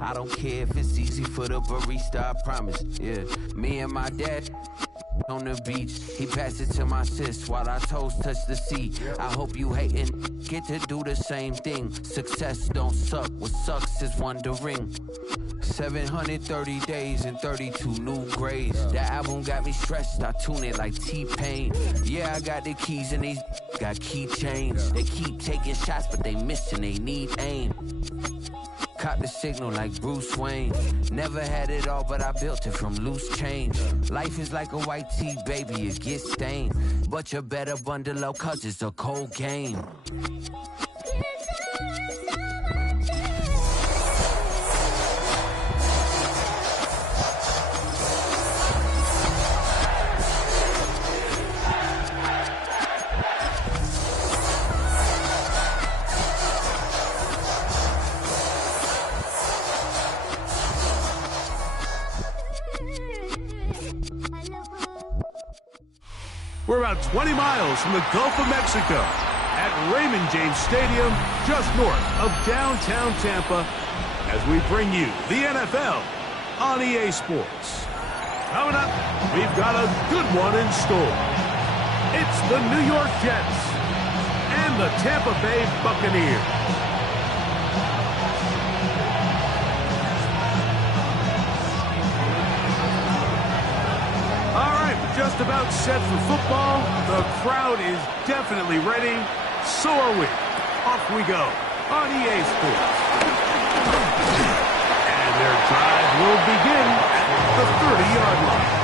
I don't care if it's easy for the barista, I promise. Yeah, me and my dad on the beach. He passed it to my sis while our toes touch the seat. I hope you hatin' get to do the same thing. Success don't suck. What sucks is wondering. 730 days and 32 new grades. That album got me stressed. I tune it like T-Pain. Yeah, I got the keys and these got keychains. They keep taking shots, but they missing. They need aim. Caught the signal like Bruce Wayne. Never had it all, but I built it from loose change. Life is like a white tee, baby, it gets stained. But you better bundle up, cause it's a cold game. We're about 20 miles from the Gulf of Mexico at Raymond James Stadium, just north of downtown Tampa, as we bring you the NFL on EA Sports. Coming up, we've got a good one in store. It's the New York Jets and the Tampa Bay Buccaneers. Just about set for football. The crowd is definitely ready. So are we. Off we go on EA Sports. And their drive will begin at the 30-yard line.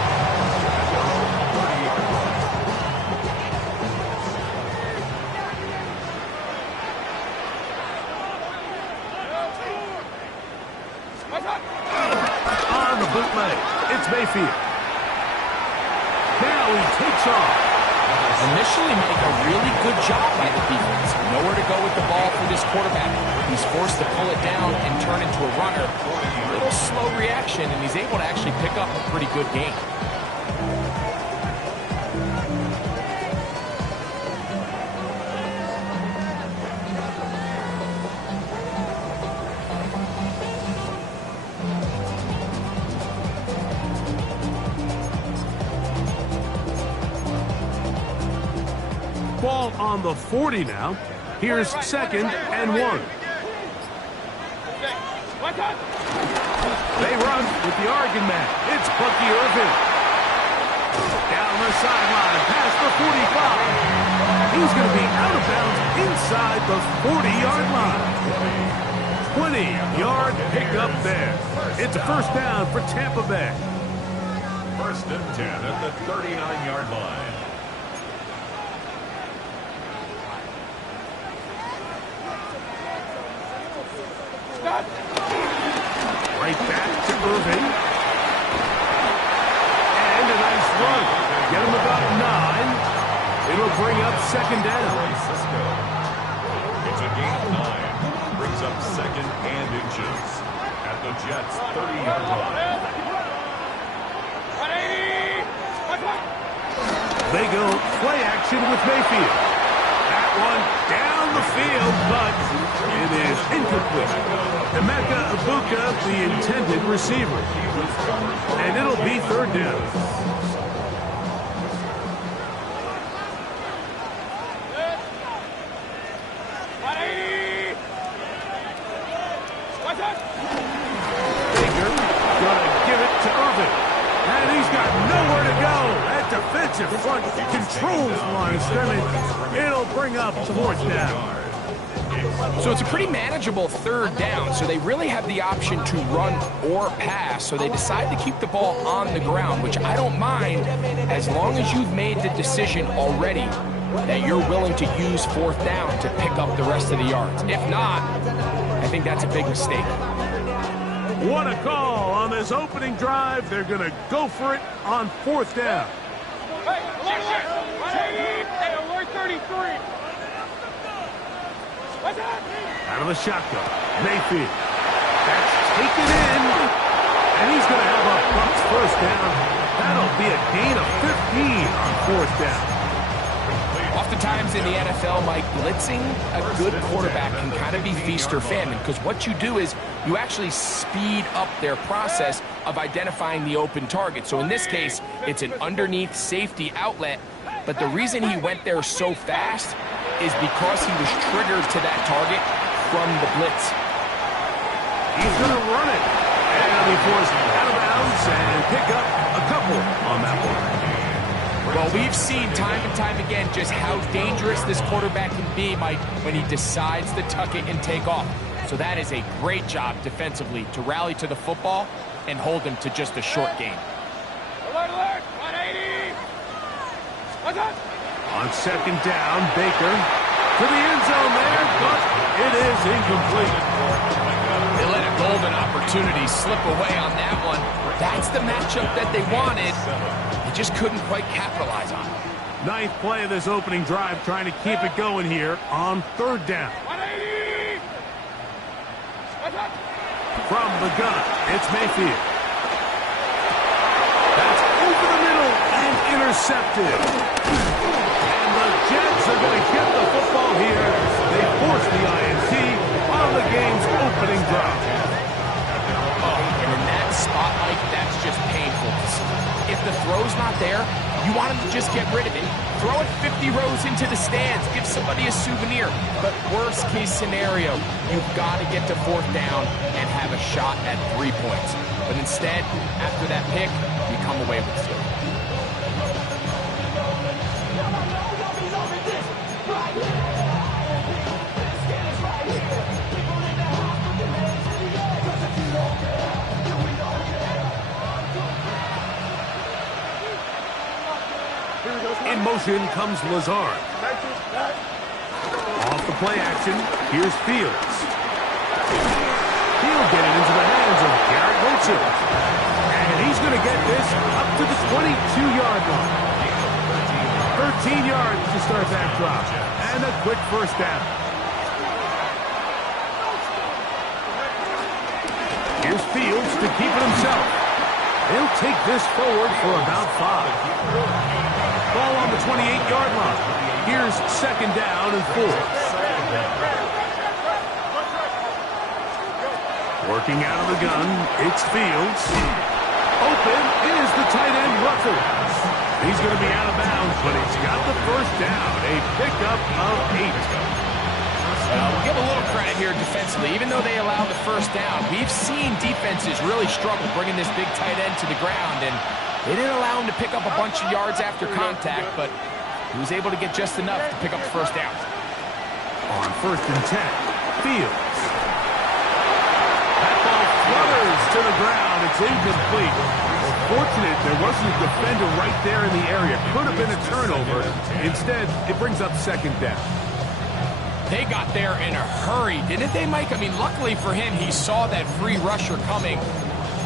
On the bootleg, it's Mayfield. Now he takes off. Initially make a really good job by the defense. Nowhere to go with the ball for this quarterback. He's forced to pull it down and turn into a runner. A little slow reaction, and he's able to actually pick up a pretty good game. Ball on the 40 now. Here's 2nd and 1. They run with the Oregon man. It's Bucky Irvin. Down the sideline, past the 45. He's going to be out of bounds inside the 40-yard line. 20-yard pickup there. It's a first down for Tampa Bay. 1st and 10 at the 39-yard line. Right back to Irving. And a nice run. Get him about 9. It'll bring up 2nd down. It's a gain of 9. Brings up 2nd and inches at the Jets' 30-yard line. They go play action with Mayfield. That one down the field, but it is incomplete. Emeka Ibuka, the intended receiver. And it'll be 3rd down. Baker gonna give it to Irvin. And he's got nowhere to go. That defensive front controls the line of scrimmage. It'll bring up 4th down. So it's a pretty manageable 3rd down, so they really have the option to run or pass, so they decide to keep the ball on the ground, which I don't mind as long as you've made the decision already that you're willing to use 4th down to pick up the rest of the yards. If not, I think that's a big mistake. What a call on this opening drive. They're going to go for it on 4th down. Out of the shotgun, Mayfield. That's taken in, and he's going to have a Bucs 1st down. That'll be a gain of 15 on 4th down. Off Oftentimes in the NFL, Mike, blitzing a good quarterback can kind of be feast or famine, because what you do is you actually speed up their process of identifying the open target. So in this case, it's an underneath safety outlet, but the reason he went there so fast is because he was triggered to that target from the blitz. He's going to run it, and he'll be forced out of bounds and pick up a couple on that one. Well, we've seen time and time again just how dangerous this quarterback can be, Mike, when he decides to tuck it and take off. So that is a great job defensively to rally to the football and hold him to just a short gain. Alert, 180! On second down, Baker to the end zone there, but it is incomplete. They let a golden opportunity slip away on that one. That's the matchup that they wanted. They just couldn't quite capitalize on it. Ninth play of this opening drive, trying to keep it going here on third down. 180! From the gun, it's Mayfield. That's over the middle and intercepted. And the Jets are going to get the football here. They force the INT on the game's opening drive. Oh, and in that spot, Mike, that's just painful to see. If the throw's not there, you want him to just get rid of it. Throw it 50 rows into the stands. Give somebody a souvenir. But worst case scenario, you've got to get to fourth down and have a shot at 3 points. But instead, after that pick, you come away with 0. In motion comes Lazard. Off the play action, here's Fields. He'll get it into the hands of Garrett Wilson. And he's going to get this up to the 22-yard line. 13 yards to start that drop. And a quick first down. Here's Fields to keep it himself. He'll take this forward for about 5. Ball on the 28-yard line. Here's second down and 4. Working out of the gun, it's Fields. Open is the tight end, Russell. He's going to be out of bounds, but he's got the first down. A pickup of 8. We'll give a little credit here defensively. Even though they allowed the first down, we've seen defenses really struggle bringing this big tight end to the ground, and they didn't allow him to pick up a bunch of yards after contact, but he was able to get just enough to pick up the first down. On first and 10, Fields. That ball flutters to the ground. It's incomplete. Fortunate there wasn't a defender right there in the area. Could have been a turnover. Instead, it brings up second down. They got there in a hurry, didn't they, Mike? I mean, luckily for him, he saw that free rusher coming,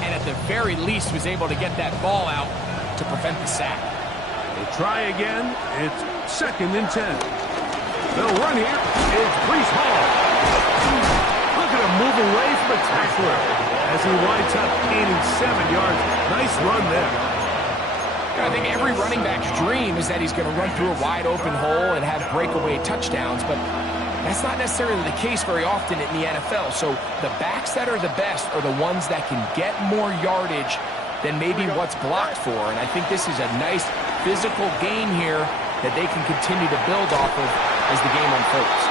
and at the very least was able to get that ball out to prevent the sack. They try again. It's second and 10. They'll run here. It's Breece Hall. Look at him move away from the tackler as he winds up gaining 7 yards. Nice run there. I think every running back's dream is that he's going to run through a wide open hole and have breakaway touchdowns, but that's not necessarily the case very often in the NFL. So the backs that are the best are the ones that can get more yardage than maybe what's blocked for. And I think this is a nice physical gain here that they can continue to build off of as the game unfolds.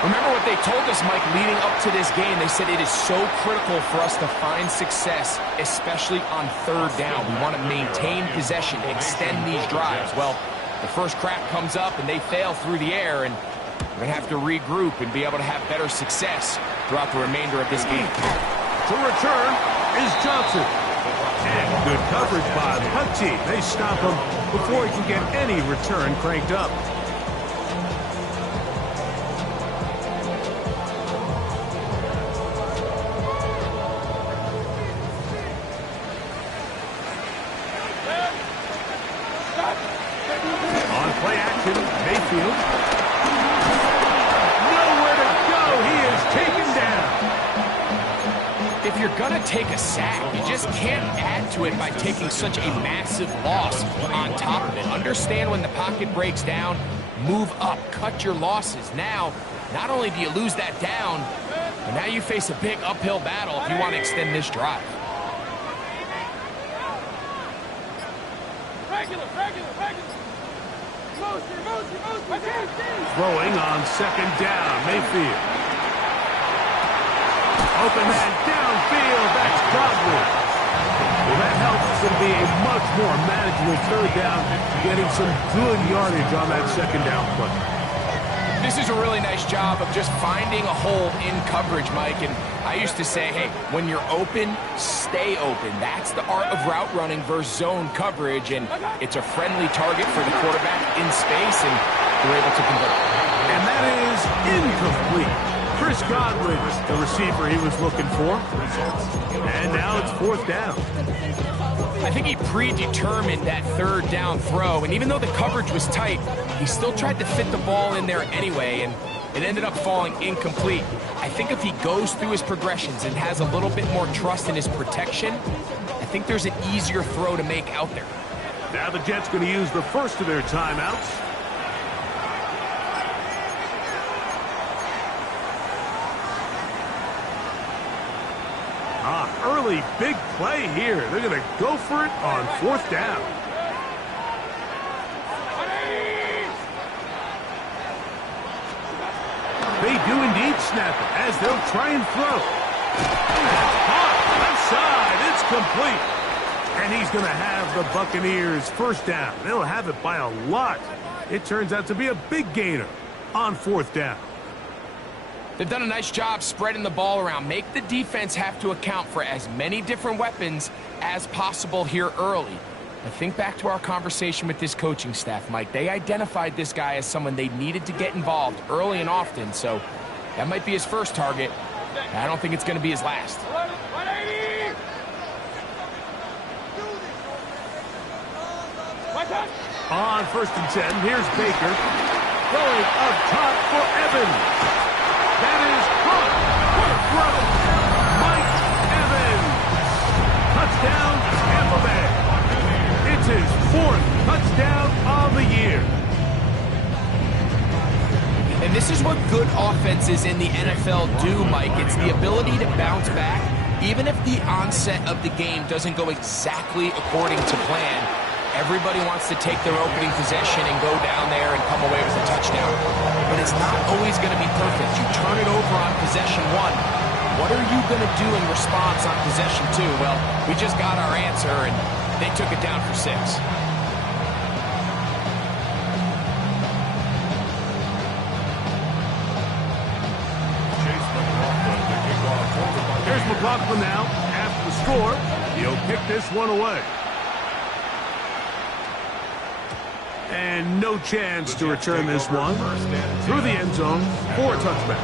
Remember what they told us, Mike, leading up to this game. They said it is so critical for us to find success, especially on third down. We want to maintain possession, extend these drives. Well, the first crack comes up and they fail through the air, and we're going to have to regroup and be able to have better success throughout the remainder of this game. To return is Johnson. And good coverage by the punt team. They stop him before he can get any return cranked up. On play action, Mayfield. Nowhere to go. He is taken down. If you're going to take a sack, you just can't add to it by taking such a massive loss on top of it. Understand when the pocket breaks down, move up, cut your losses. Now, not only do you lose that down, but now you face a big uphill battle if you want to extend this drive. Throwing on second down, Mayfield. Open man downfield, that's Godwin. Well, that helps to be a much more manageable third down, getting some good yardage on that second down play. This is a really nice job of just finding a hole in coverage, Mike. And I used to say, hey, when you're open, stay open. That's the art of route running versus zone coverage. And it's a friendly target for the quarterback in space, and they're able to convert. And that is incomplete. Chris Godwin, the receiver he was looking for. And now it's fourth down. I think he predetermined that third down throw, and even though the coverage was tight, he still tried to fit the ball in there anyway, and it ended up falling incomplete. I think if he goes through his progressions and has a little bit more trust in his protection, I think there's an easier throw to make out there. Now the Jets going to use the first of their timeouts. Early big play here. They're going to go for it on fourth down. They do indeed snap it as they'll try and throw. Left side, it's complete. And he's going to have the Buccaneers first down. They'll have it by a lot. It turns out to be a big gainer on fourth down. They've done a nice job spreading the ball around. Make the defense have to account for as many different weapons as possible here early. I think back to our conversation with this coaching staff, Mike. They identified this guy as someone they needed to get involved early and often, so that might be his first target. I don't think it's going to be his last. On first and 10, here's Baker. Going up top for Evans. That is caught. What a throw. Mike Evans. Touchdown, Tampa Bay. It's his fourth touchdown of the year. And this is what good offenses in the NFL do, Mike. It's the ability to bounce back, even if the onset of the game doesn't go exactly according to plan. Everybody wants to take their opening possession and go down there and come away with a touchdown. But it's not always going to be perfect. You turn it over on possession one. What are you going to do in response on possession two? Well, we just got our answer, and they took it down for 6. Here's McLaughlin now. After the score, he'll kick this one away. And no chance to return this one through the end zone for a touchback.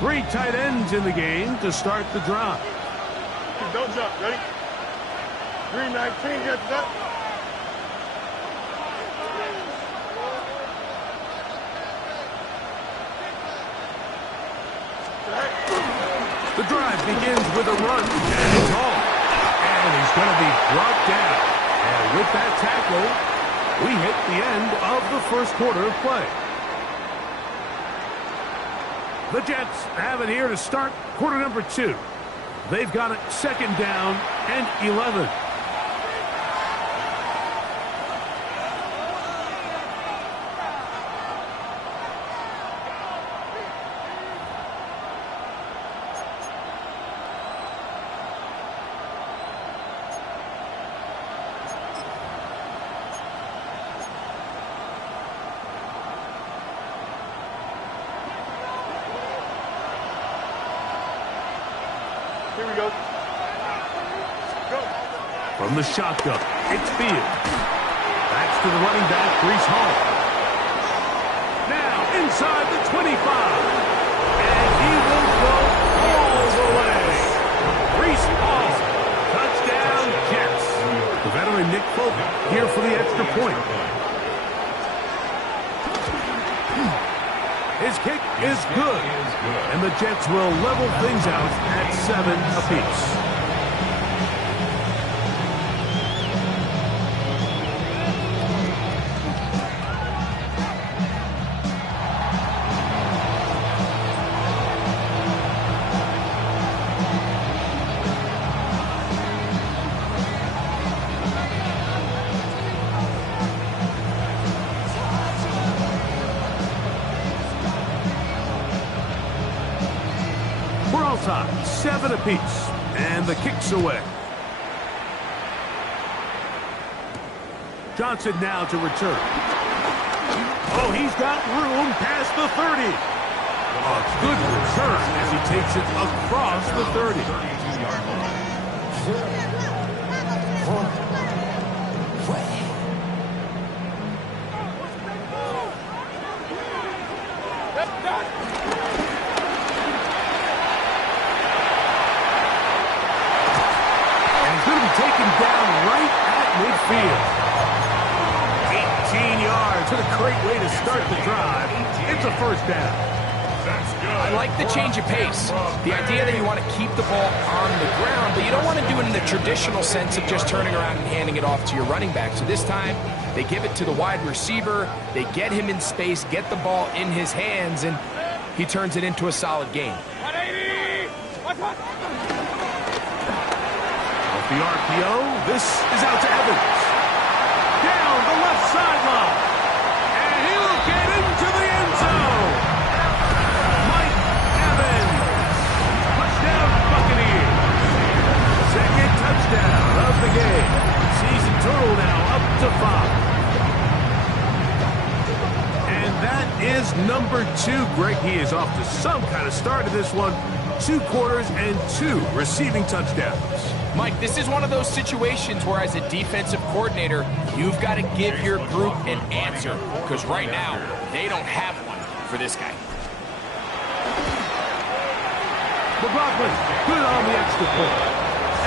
Three tight ends in the game to start the drive. Don't jump, ready? 319, get up. The drive begins with a run, and it's all. And he's going to be brought down. And with that tackle, we hit the end of the first quarter of play. The Jets have it here to start quarter number 2. They've got it second down and 11. Here we go. Go. From the shotgun, it's Field. Backs to the running back, Breece Hall. Now inside the 25. And he will go all the way. Breece Hall. Touchdown, Jets. The veteran Nick Folk here for the extra point. His kick is good. And the Jets will level things out at 7 apiece. Time, 7 apiece, and the kick's away. Johnson now to return. Oh, he's got room past the 30. A good return as he takes it across the 30. Taken down right at midfield. 18 yards. What a great way to start the drive. It's a first down. I like the change of pace. The idea that you want to keep the ball on the ground, but you don't want to do it in the traditional sense of just turning around and handing it off to your running back. So this time, they give it to the wide receiver. They get him in space, get the ball in his hands, and he turns it into a solid gain. 180! The RPO, this is out to Evans. Down the left sideline. And he'll get into the end zone. Mike Evans. Touchdown Buccaneers. Second touchdown of the game. Season total now up to 5. And that is number 2. Greg, he is off to some kind of start in this one. 2 quarters and 2 receiving touchdowns. Mike, this is one of those situations where as a defensive coordinator, you've got to give your group an answer. Because right now, they don't have one for this guy. McLaughlin, good on the extra point.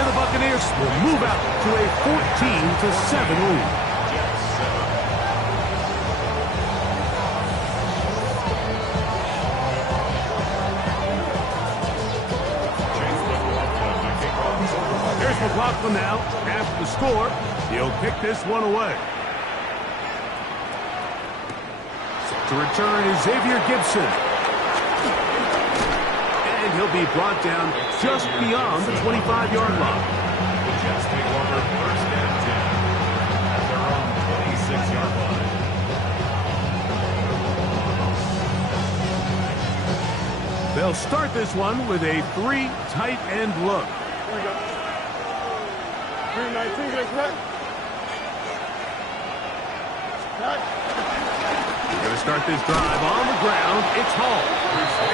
And the Buccaneers will move out to a 14-7 lead. McLaughlin now, after the score, he'll kick this one away. To return is Xavier Gibson. And he'll be brought down just beyond the 25-yard line. The Jets take over first and 10 at their own 26-yard line. They'll start this one with a 3 tight end look. Here we go. 319, that's right. Going to start this drive on the ground. It's Hall.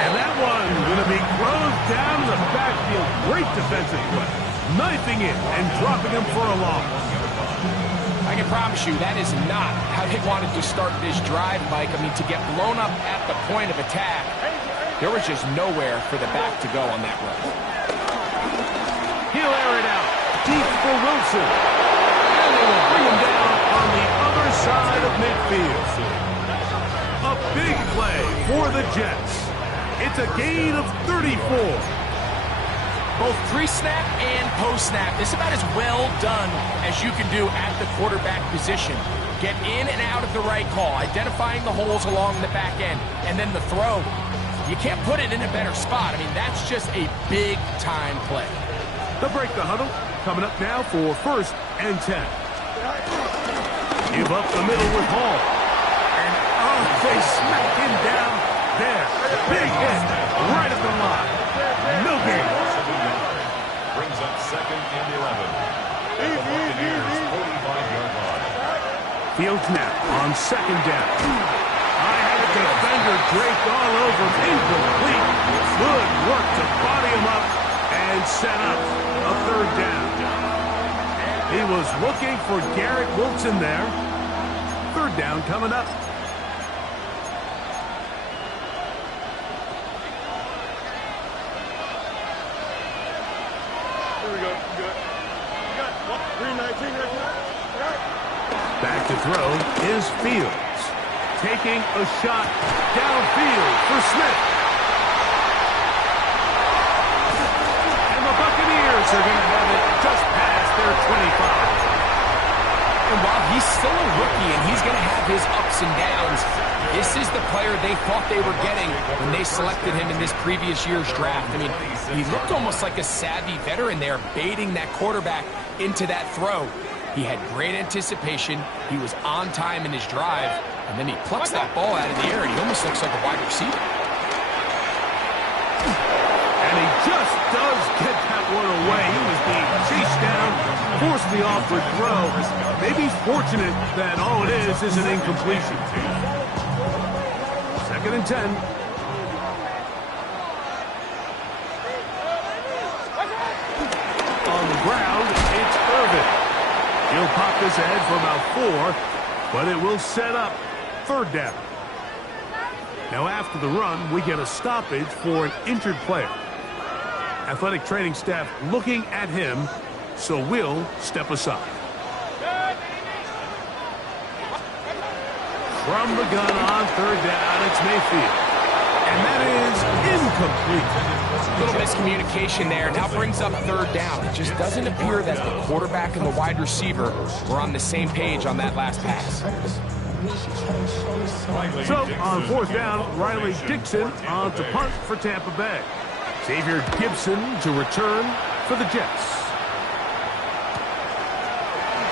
And that one going to be closed down in the backfield. Great defensive play. Knifing it and dropping him for a loss. I can promise you that is not how they wanted to start this drive, Mike. I mean, to get blown up at the point of attack, there was just nowhere for the back to go on that run. He'll air it out. Deep for Wilson. And they will bring him down on the other side of midfield. A big play for the Jets. It's a gain of 34. Both pre-snap and post-snap, this is about as well done as you can do at the quarterback position. Get in and out of the right call, identifying the holes along the back end, and then the throw. You can't put it in a better spot. I mean, that's just a big-time play. They'll break the huddle. Coming up now for first and 10. Give up the middle with Hall. And oh, they smack him down there. Big hit right at the line. No gain. Brings up second and 11. At the Buccaneers' 45-yard line. Fields now on second down. I had a defender draped all over him. Incomplete. Good work to body him up and set up a third down. He was looking for Garrett Wilson there. Third down coming up. Here we go. Good. You got what? 319 right now? Back to throw is Fields. taking a shot downfield for Smith. And the Buccaneers are going to have it just past their 25. And while he's still a rookie and he's going to have his ups and downs, this is the player they thought they were getting when they selected him in this previous year's draft. I mean, he looked almost like a savvy veteran there, baiting that quarterback into that throw. He had great anticipation. He was on time in his drive, and then he plucks that ball out of the air, and he almost looks like a wide receiver. And he just does get that one away. He was being chased down, forced the awkward throw. Maybe fortunate that all it is an incompletion. 2nd and 10. On the ground, it's Irvin. He'll pop this ahead for about 4, but it will set up 3rd down. Now after the run, we get a stoppage for an injured player. Athletic training staff looking at him, so we'll step aside. From the gun on 3rd down, it's Mayfield. And that is incomplete. A little miscommunication there. Now brings up 3rd down. It just doesn't appear that the quarterback and the wide receiver were on the same page on that last pass. So on 4th down, Riley Dixon on to punt for Tampa Bay. Xavier Gibson to return for the Jets.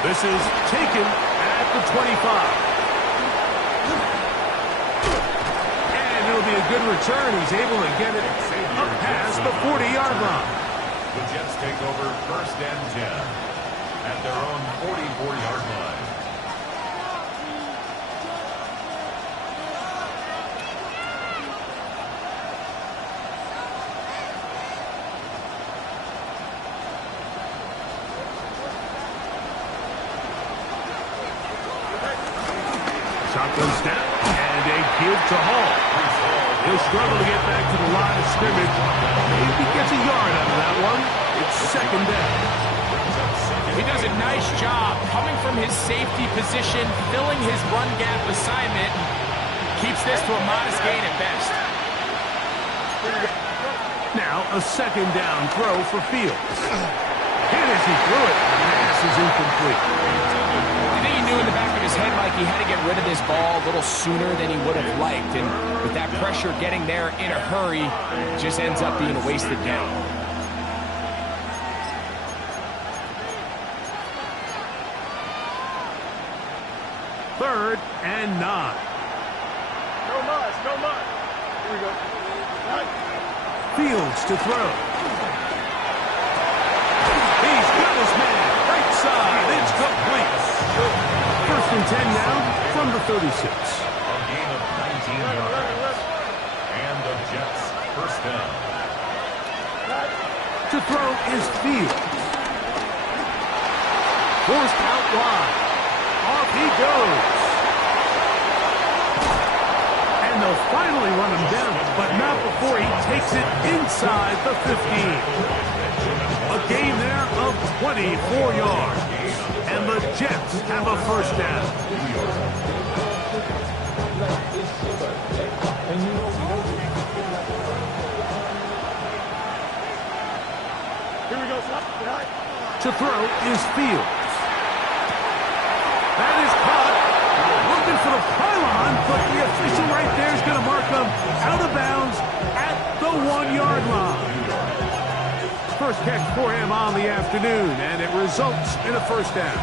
This is taken at the 25. And it'll be a good return. He's able to get it up past the 40-yard line. The Jets take over 1st and 10 at their own 44-yard line. Shotgun snap and a give to Hall. He'll struggle to get back to the line of scrimmage. Maybe gets a yard out of that one. It's 2nd down. He does a nice job coming from his safety position, filling his run gap assignment. Keeps this to a modest gain at best. Now a 2nd down throw for Fields. Hit as he threw it. The pass is incomplete. I think he knew in the back of his head, Mike, he had to get rid of this ball a little sooner than he would have liked. And with that pressure getting there in a hurry, it just ends up being a wasted down. Third and 9. No muss, no muss. Here we go. Fields to throw. He's got his man. Right side. It's complete. 1st and 10 now from the 36. A gain of 19 yards. And the Jets 1st down. To throw is Fields. Forced out wide. Off he goes. And they'll finally run him down, but not before he takes it inside the 15. A gain there of 24 yards. And the Jets have a 1st down. Here we go, son. To throw is Fields. That is caught. Looking for the pylon, but the official right there is going to mark him out of bounds at the 1-yard line. First catch for him on the afternoon, and it results in a 1st down.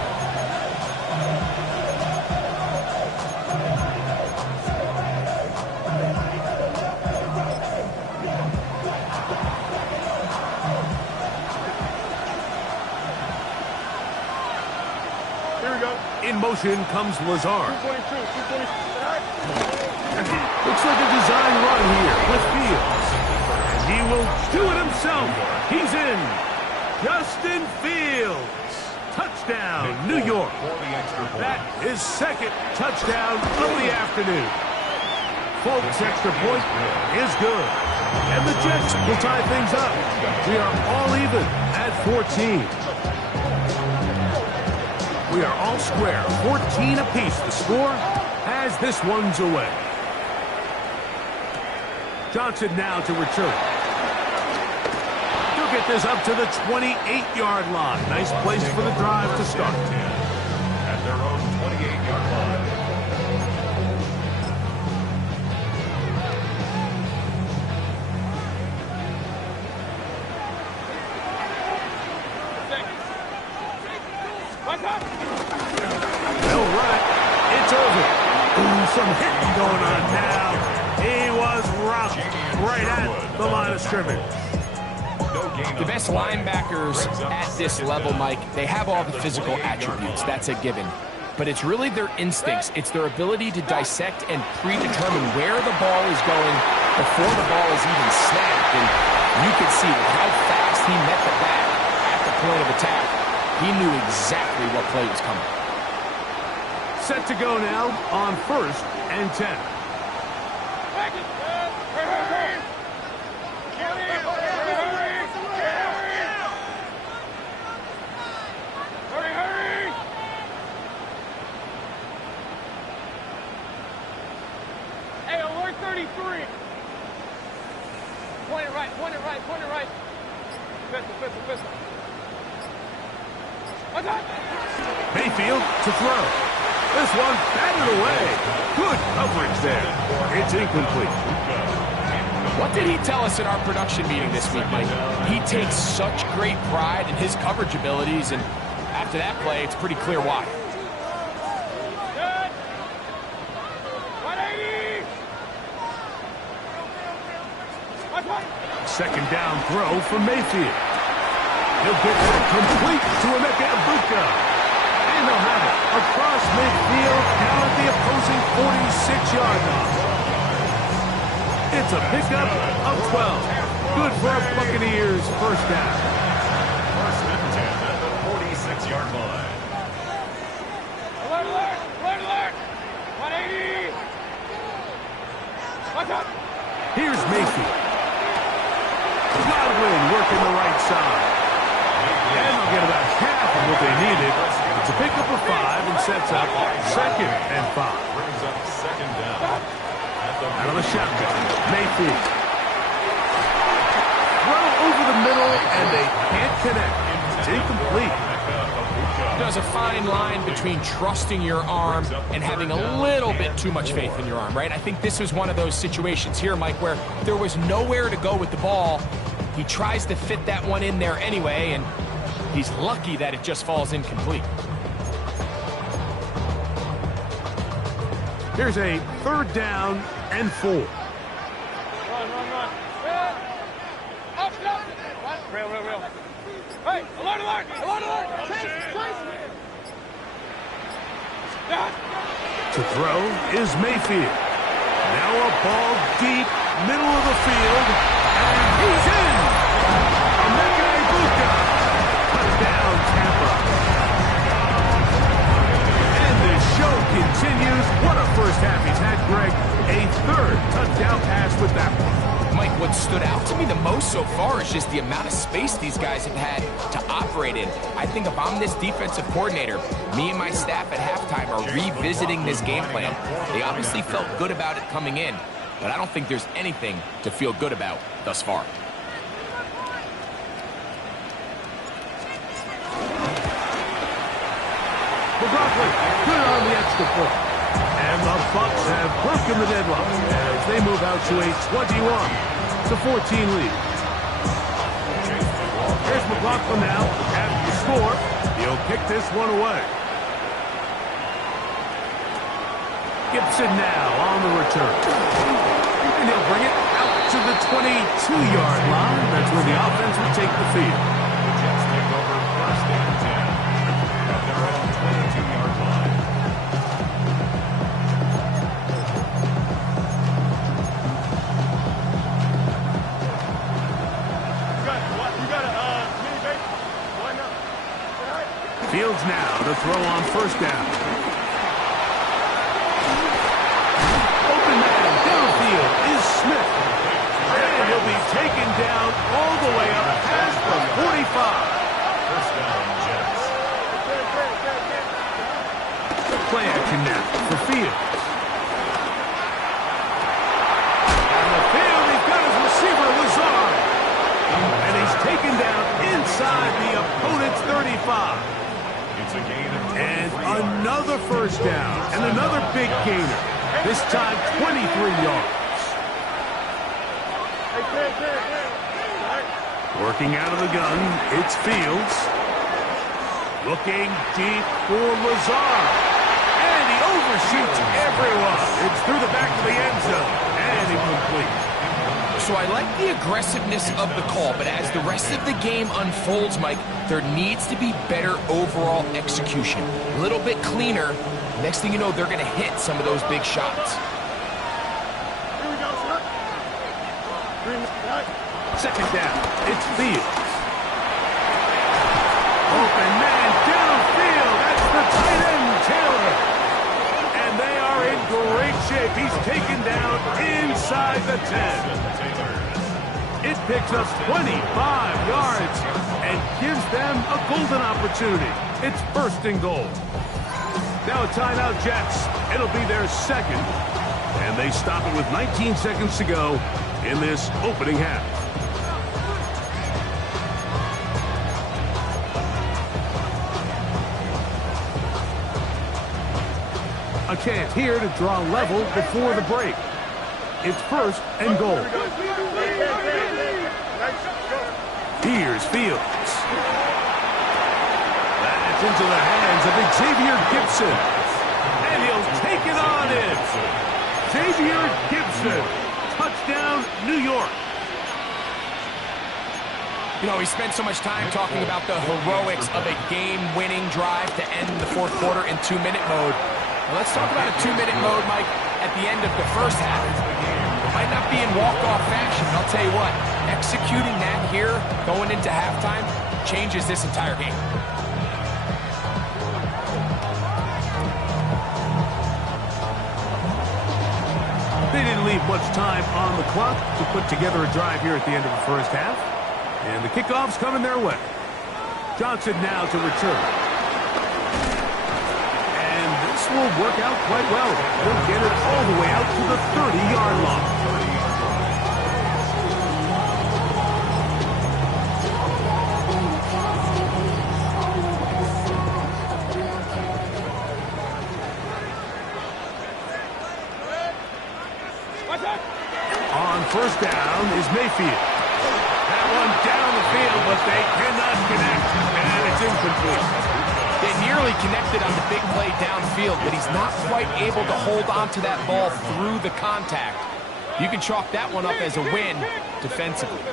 Here we go. In motion comes Lazard. 222. Looks like a design run here with Fields. And he will do it himself. He's in. Justin Fields. Touchdown, New York. That is 2nd touchdown of the afternoon. Folks, extra point is good. And the Jets will tie things up. We are all even at 14. We are all square, 14 apiece. The score, as this one's away. Johnson now to return. He'll get this up to the 28-yard line. Nice place for the drive to start. At their own 28-yard line. They'll run it. It's over. Ooh, some hitting going on now. He was rocked right at the line of scrimmage. The best linebackers at this level, Mike, they have all the physical attributes. That's a given. But it's really their instincts. It's their ability to dissect and predetermine where the ball is going before the ball is even snapped. And you could see with how fast he met the back at the point of attack, he knew exactly what play was coming. Set to go now on 1st and 10. Hey, alert 33. Point it right, point it right, point it right. Pistol, pistol, pistol. What's up? Mayfield to throw. This one batted away. Good coverage there. It's incomplete. What did he tell us in our production meeting this week, Mike? He takes such great pride in his coverage abilities, and after that play, it's pretty clear why. Good. 180. Second down throw from Mayfield. He'll get that complete to Emeka Egbuka. And they'll have it across midfield down at the opposing 46-yard line. It's a pickup of 12. Good for a Buccaneers first down. First and 10 at the 46-yard line. Alert, alert, alert, alert. 180. What's up? Here's Mayfield. Godwin working the right side. And they'll get about half of what they needed. It's a pickup of 5 and sets up 2nd and 5. Brings up second down. Out of the shotgun, Mayfield. Throw over the middle, and they can't connect. It's incomplete. There's a fine line between trusting your arm and having a little bit too much faith in your arm, right? I think this was one of those situations here, Mike, where there was nowhere to go with the ball. He tries to fit that one in there anyway, and he's lucky that it just falls incomplete. Here's a 3rd down and 4. Run, run, run. Up, up. Rail, rail, rail. Hey, alert, alert, alert, alert. Chase, chase. To throw is Mayfield. Now a ball deep, middle of the field, and he's in! Emeka Egbuka. Touchdown, Tampa. And the show continues. What a first half he's had, Greg. A 3rd touchdown pass with that one. Mike, what stood out to me the most so far is just the amount of space these guys have had to operate in. I think if I'm this defensive coordinator, me and my staff at halftime are revisiting this game plan. They obviously felt good about it coming in, but I don't think there's anything to feel good about thus far. McLaughlin, good on the extra point. And the Bucs have broken the deadlock as they move out to a 21-14 lead. Here's McLaughlin now at the score. He'll kick this one away. Gibson now on the return. And he'll bring it out to the 22-yard line. That's where the offense will take the field. The Jets take over 1st and 10 at their own 22-yard line. Fields now to throw on 1st down. Open man downfield is Smith. And he'll be taken down all the way up past the 45. First down, Jets. Play action now for Fields. inside the opponent's 35. It's a gain of 23 And yards. another first down, and another big gainer. This time 23 yards. Working out of the gun, it's Fields. Looking deep for Lazard. And he overshoots everyone. It's through the back of the end zone. And incomplete. So I like the aggressiveness of the call, but as the rest of the game unfolds, Mike, there needs to be better overall execution. A little bit cleaner. Next thing you know, they're going to hit some of those big shots. Second down, it's Fields. Open man downfield. That's the tight end, Taylor. And they are in great shape. He's taken down inside the 10. It picks up 25 yards and gives them a golden opportunity. It's first and goal. Now a timeout, Jets. It'll be their second. And they stop it with 19 seconds to go in this opening half. A chance here to draw level before the break. It's first and goal. Here's Fields. That's into the hands of Xavier Gibson. And he'll take it on in. Xavier Gibson. Touchdown, New York. You know, he spent so much time talking about the heroics of a game-winning drive to end the fourth quarter in 2-minute mode. Well, let's talk about a 2-minute mode, Mike, at the end of the first half. It might not be in walk-off fashion, but I'll tell you what, executing that here, going into halftime, changes this entire game. They didn't leave much time on the clock to put together a drive here at the end of the first half. And the kickoff's coming their way. Johnson now to return. And this will work out quite well. They'll get it all the way out to the 30-yard line. On first down is Mayfield. That one down the field, but they cannot connect, and it's incomplete. They nearly connected on the big play downfield, but he's not quite able to hold on to that ball through the contact. You can chalk that one up as a win defensively.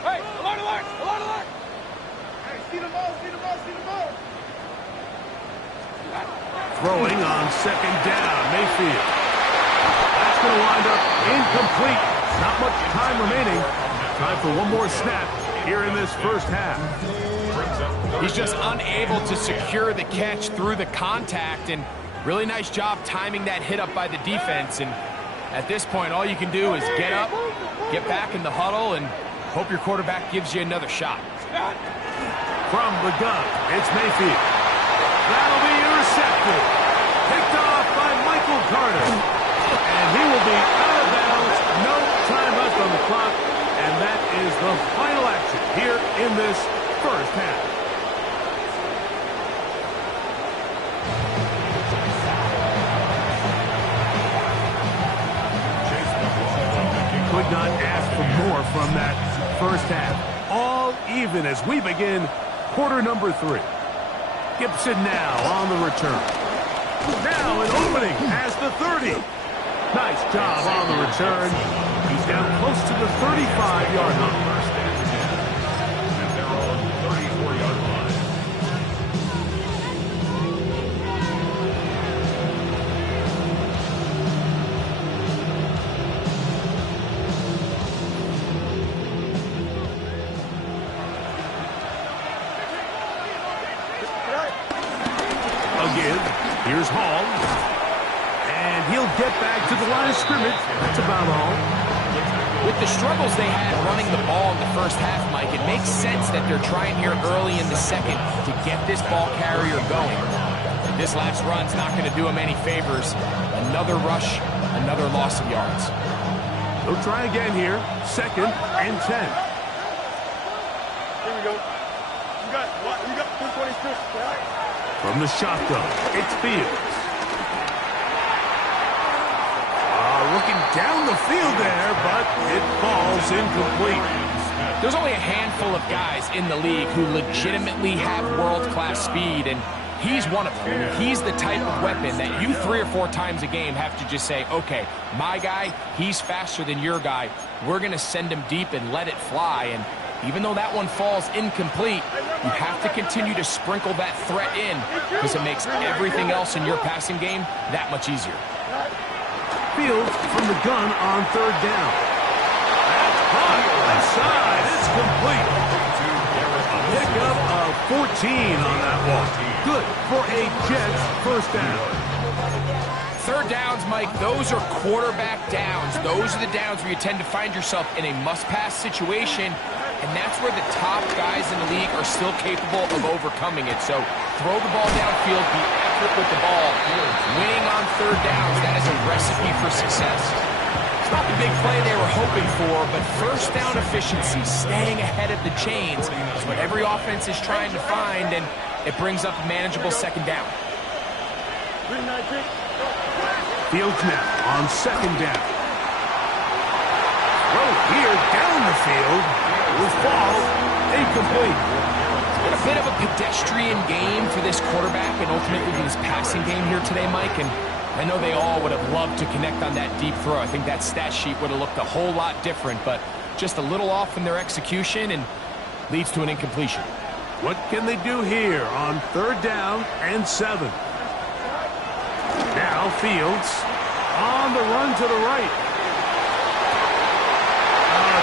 Hey, alert, alert, alert, alert! Hey, see the ball, see the ball, see the ball! Throwing on second down, Mayfield. That's going to wind up incomplete. Not much time remaining. Time for one more snap here in this first half. He's just unable to secure the catch through the contact, and really nice job timing that hit up by the defense. And at this point, all you can do is get up, get back in the huddle, and hope your quarterback gives you another shot. From the gun, it's Mayfield. That'll be intercepted. Picked off by Michael Carter. And he will be out of bounds. No time left on the clock. And that is the final action here in this first half. Could not ask for more from that first half. All even as we begin quarter number 3. Gibson now on the return. Now an opening as the 30. Nice job on the return. He's down close to the 35-yard line. And they're on the 34-yard line. Again, here's Hall. And he'll get back to the line of scrimmage. That's about all. With the struggles they had running the ball in the first half, Mike, it makes sense that they're trying here early in the second to get this ball carrier going. This last run's not going to do him any favors. Another rush, another loss of yards. They'll try again here. 2nd and 10. Here we go. You got 222. From the shotgun, it's Fields. Looking down the field there, but it falls incomplete. There's only a handful of guys in the league who legitimately have world-class speed, and he's one of them. He's the type of weapon that you 3 or 4 times a game have to just say, okay, my guy, he's faster than your guy. We're going to send him deep and let it fly. And even though that one falls incomplete, you have to continue to sprinkle that threat in because it makes everything else in your passing game that much easier. Fields from the gun on 3rd down. That's caught. Left side. It's complete. A pickup of 14 on that one. Good for a Jets 1st down. 3rd downs, Mike, those are quarterback downs. Those are the downs where you tend to find yourself in a must-pass situation, and that's where the top guys in the league are still capable of overcoming it. So throw the ball downfield, be accurate with the ball. Winning on 3rd downs, that is a recipe for success. It's not the big play they were hoping for, but 1st down efficiency, staying ahead of the chains, is what every offense is trying to find, and it brings up a manageable 2nd down. Fields now on 2nd down. Throw here down the field. Will fall incomplete. It's been a bit of a pedestrian game for this quarterback and ultimately his passing game here today, Mike. And I know they all would have loved to connect on that deep throw. I think that stat sheet would have looked a whole lot different, but just a little off in their execution and leads to an incompletion. What can they do here on 3rd down and 7? Now Fields on the run to the right.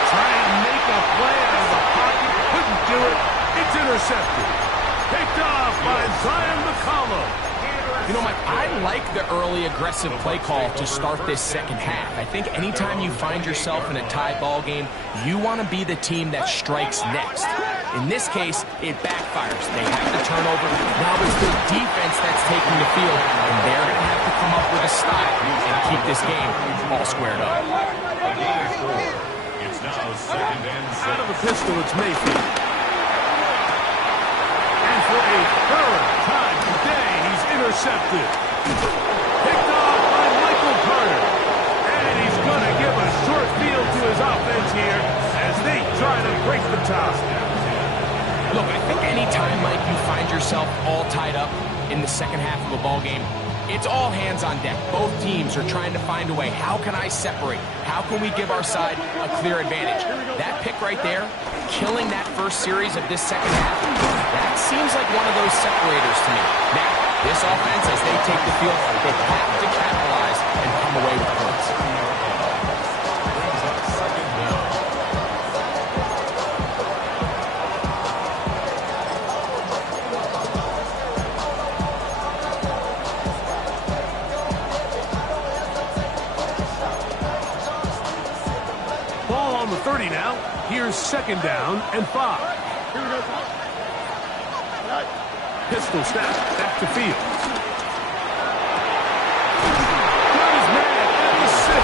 Try and make a play out of the pocket. Couldn't do it. It's intercepted. Picked off by Zion McCollum. You know, Mike, I like the early aggressive play call to start this 2nd half. I think anytime you find yourself in a tie ball game, you want to be the team that strikes next. In this case, it backfires. They have the turnover. Now it's the defense that's taking the field, and they're going to have to come up with a style and keep this game all squared up. It's now 2nd and 6. Out of the pistol, it's Mayfield. And for a 3rd time today, he's intercepted. Picked off by Michael Carter. And he's going to give a short field to his offense here as they try to break the tie. Look, I think anytime, Mike, you find yourself all tied up in the 2nd half of a ball game, it's all hands on deck. Both teams are trying to find a way. How can I separate? How can we give our side a clear advantage? That pick right there, killing that first series of this 2nd half, that seems like one of those separators to me. Now, this offense, as they take the field, they have to capitalize and come away with points. On the 30 now. Here's 2nd down and 5. Here we go. Pistol snap back to Fields. Got his man at the 6.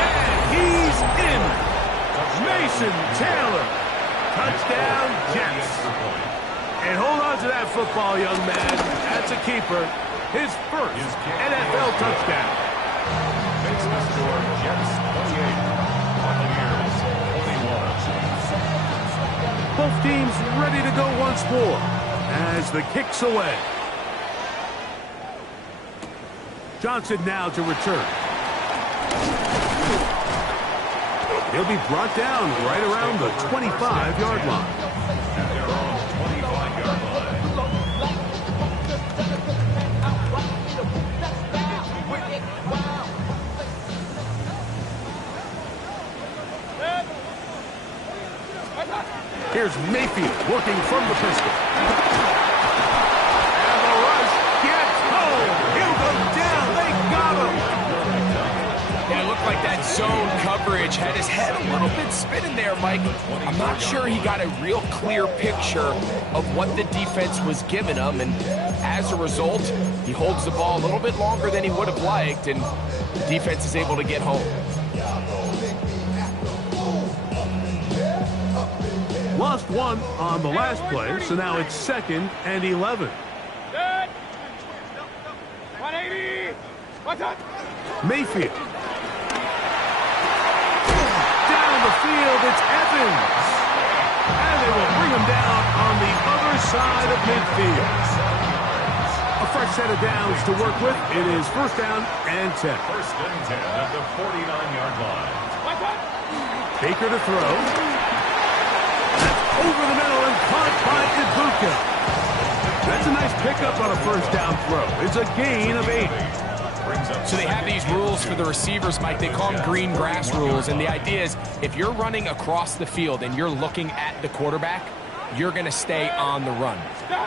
And he's in. Mason Taylor. Touchdown, Jets. And hold on to that football, young man. That's a keeper. His first NFL touchdown. Makes the score Jets 28. Both teams ready to go once more as the kick's away. Johnson now to return. He'll be brought down right around the 25-yard line. At their own 25-yard line. Here's Mayfield working from the pistol. And the rush gets home. He'll go down. They got him. And it looked like that zone coverage had his head a little bit spinning there, Mike. I'm not sure he got a real clear picture of what the defense was giving him, and as a result, he holds the ball a little bit longer than he would have liked, and the defense is able to get home. lost one on the last play, so now it's 2nd and 11. Good. 180. What's up? Mayfield. Down the field, it's Evans. And they will bring him down on the other side of midfield. A fresh set of downs to work with. It is 1st down and 10. 1st and 10 at the 49-yard line. What's up? Baker to throw. That's over the middle and caught by Ibuka. That's a nice pickup on a 1st down throw. It's a gain of 8. So they have these rules for the receivers, Mike. They call them green grass rules. And the idea is if you're running across the field and you're looking at the quarterback, you're going to stay on the run.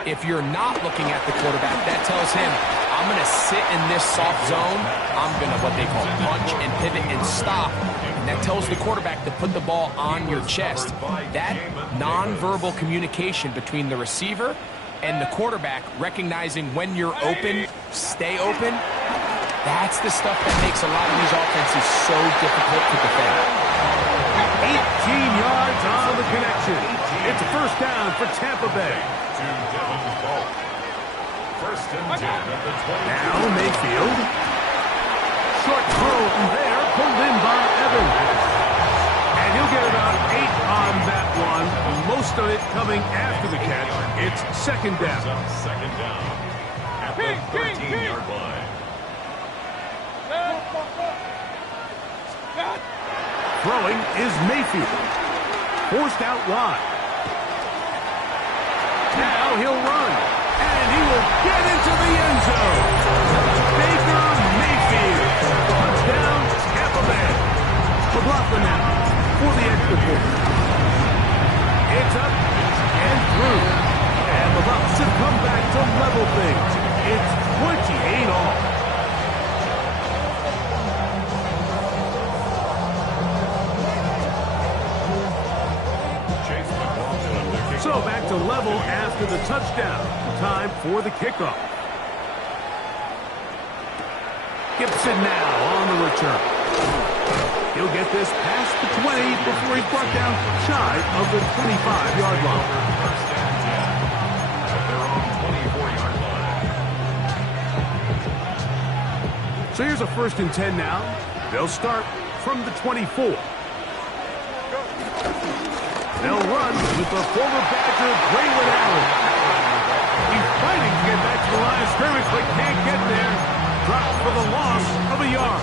If you're not looking at the quarterback, that tells him, I'm going to sit in this soft zone. I'm going to, what they call, punch and pivot and stop. And that tells the quarterback to put the ball on your chest. That nonverbal communication between the receiver and the quarterback, recognizing when you're open, stay open, that's the stuff that makes a lot of these offenses so difficult to defend. 18 yards on the connection. It's a 1st down for Tampa Bay. To Devin Polk. 1st and 10 at the 20. Now Mayfield. Short throw from there, pulled in by Evans. And he'll get about 8 on that one. Most of it coming after the catch. It's 2nd down. 2nd down at the 13-yard line. Throwing is Mayfield. Forced out wide. Now he'll run. And he will get into the end zone. Baker Mayfield. Touchdown, Tampa Bay. McLaughlin now for the extra point. It's up and through. And the Bucs have come back to level things. It's 28 all. So back to level after the touchdown. Time for the kickoff. Gibson now on the return. He'll get this past the 20 before he's brought down shy of the 25-yard line. 1st and 10 at their own 24-yard line. So here's a 1st and 10 now. They'll start from the 24. They'll run with the former Badger, Braylon Allen. He's fighting to get back to the line of scrimmage, but can't get there. Dropped for the loss of a yard.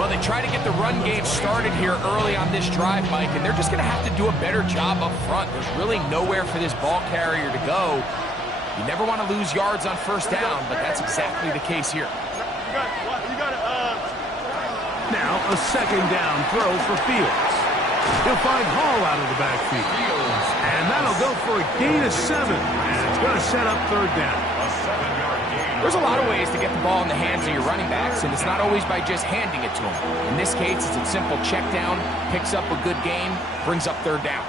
Well, they try to get the run game started here early on this drive, Mike, and they're just going to have to do a better job up front. There's really nowhere for this ball carrier to go. You never want to lose yards on 1st down, but that's exactly the case here. Now a 2nd down throw for Fields. He'll find Hall out of the backfield. And that'll go for a gain of 7. And it's going to set up 3rd down. A 7-yard gain. There's a lot of ways to get the ball in the hands of your running backs, and it's not always by just handing it to them. In this case, it's a simple check down, picks up a good gain, brings up 3rd down.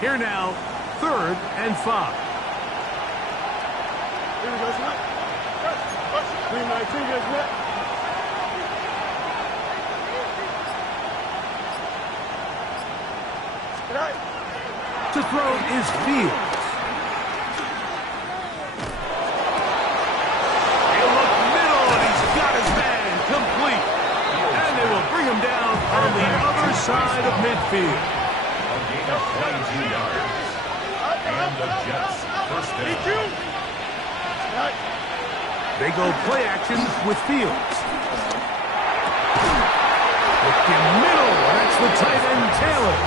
Here now, 3rd and 5. Here we go, Smith. 319, guys, Smith. To throw is Fields. He'll look middle, and he's got his man complete. And they will bring him down on the other side of midfield. A gain of 22 yards. And the Jets 1st down. They go play action with Fields. Looking middle, that's the tight end Taylor.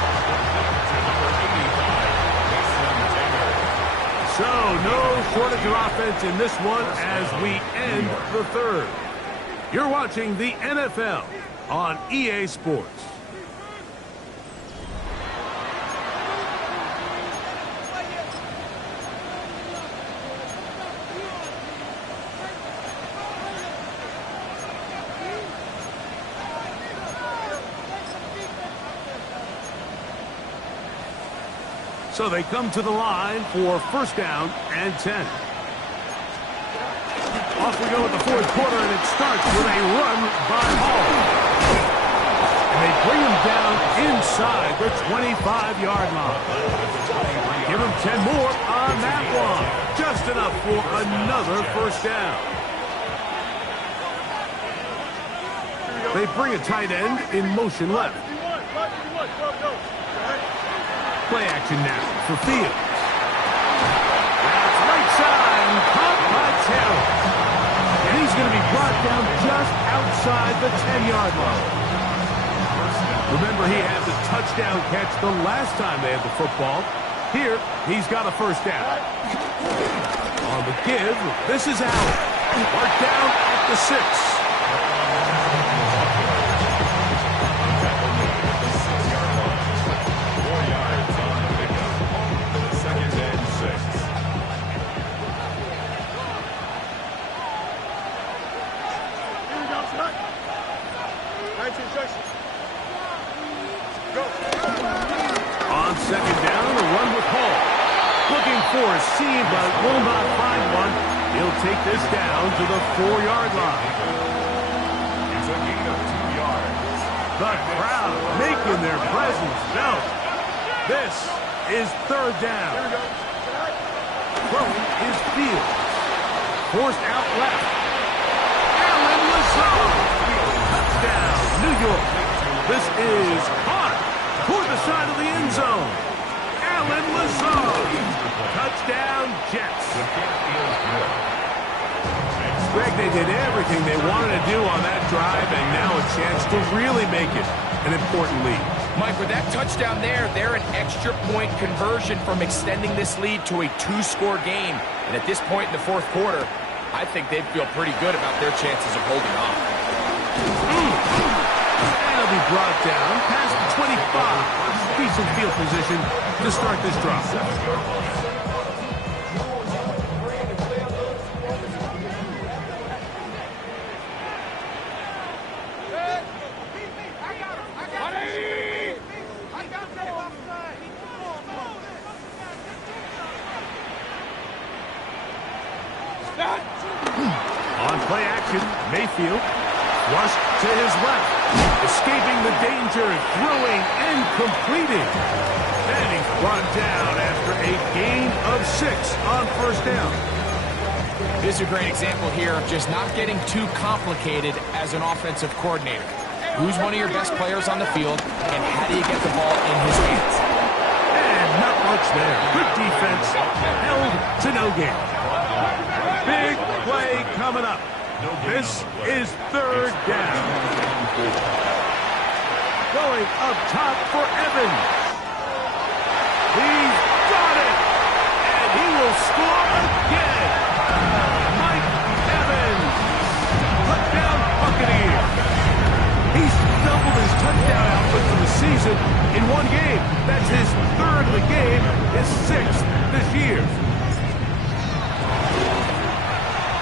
So, no shortage of offense in this one as we end the 3rd. You're watching the NFL on EA Sports. So they come to the line for 1st down and 10. Off we go with the 4th quarter, and it starts with a run by Hall. inside the 25-yard line. Give him 10 more on that one. Just enough for another first down. They bring a tight end in motion left. Play action now for Fields. That's right side and caught by Taylor. And he's going to be brought down just outside the 10-yard line. Remember, he had the touchdown catch the last time they had the football. Here, he's got a first down. On the give, this is Allen. Marked down at the 6. On second down, a run with Hall. Looking for a seam, but will not find one. He'll take this down to the 4-yard line. It's a gain of 2 yards. The crowd making their presence felt. This is third down. Throwing is Fields. Forced out left. Allen Lazard. Touchdown, New York. This is caught toward the side of the end zone. Allen Lazard. Touchdown, Jets. Greg, they did everything they wanted to do on that drive, and now a chance to really make it an important lead. Mike, with that touchdown there, they're an extra point conversion from extending this lead to a 2-score game. And at this point in the fourth quarter, I think they'd feel pretty good about their chances of holding on. And he'll be brought down past the 25. Decent field position to start this drive. On play action, Mayfield rushed to his left, escaping the danger, throwing and completing. And he's brought down after a gain of 6 on first down. This is a great example here of just not getting too complicated as an offensive coordinator. Who's one of your best players on the field, and how do you get the ball in his hands? And not much there. Good defense, held to no gain. Big play coming up. This is third down. Going up top for Evans. He's got it. And he will score again. Mike Evans. Touchdown Buccaneer. He's doubled his touchdown output for the season in one game. That's his third of the game, his 6th this year.